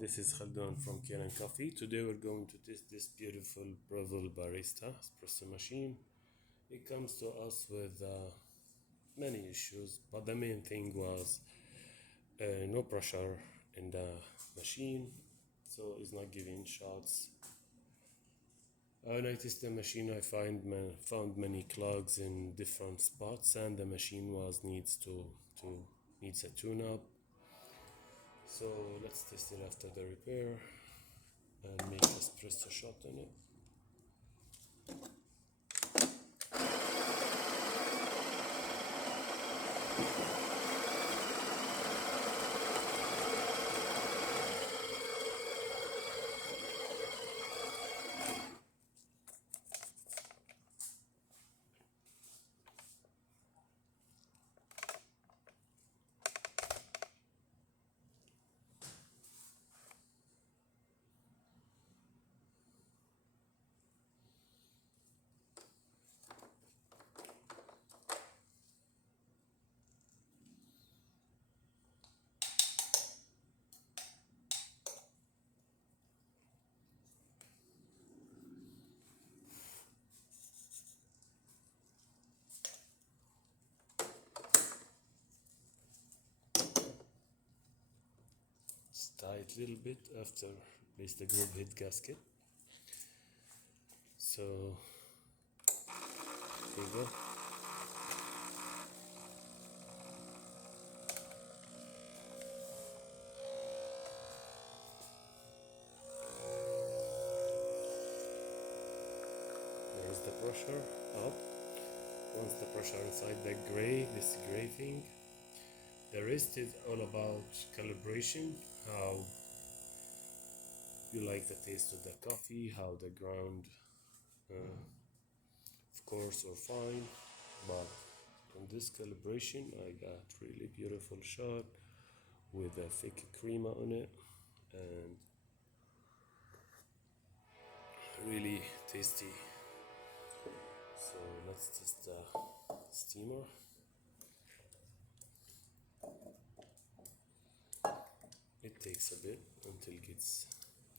This is Khaldun from Kanen Coffee. Today we're going to test this beautiful Briville Barista espresso machine. It comes to us with many issues, but the main thing was no pressure in the machine, so it's not giving shots. When I test the machine, I found many clogs in different spots, and the machine needs a tune-up. So let's test it after the repair and make espresso shot on it. Tight a little bit after place the globe head gasket. So here you go. There's the pressure up. Once the pressure inside this gray thing, the rest is all about calibration, how you like the taste of the coffee, how the ground, of course, or fine. But on this calibration, I got really beautiful shot with a thick crema on it and really tasty. So let's test the steamer. It takes a bit until it gets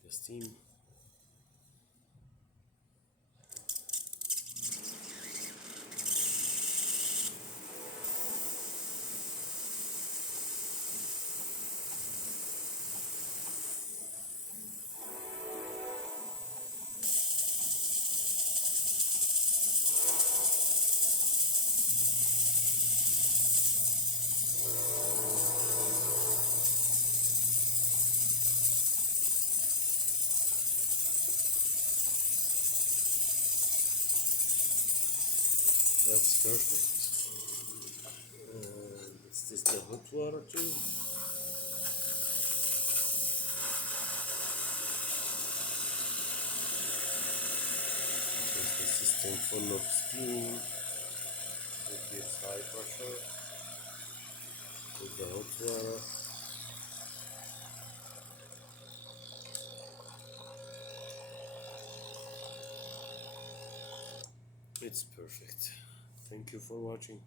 the steam. That's perfect. Let's test the hot water too. Since the system full of steam, it gives high pressure with the hot water. It's perfect. Thank you for watching.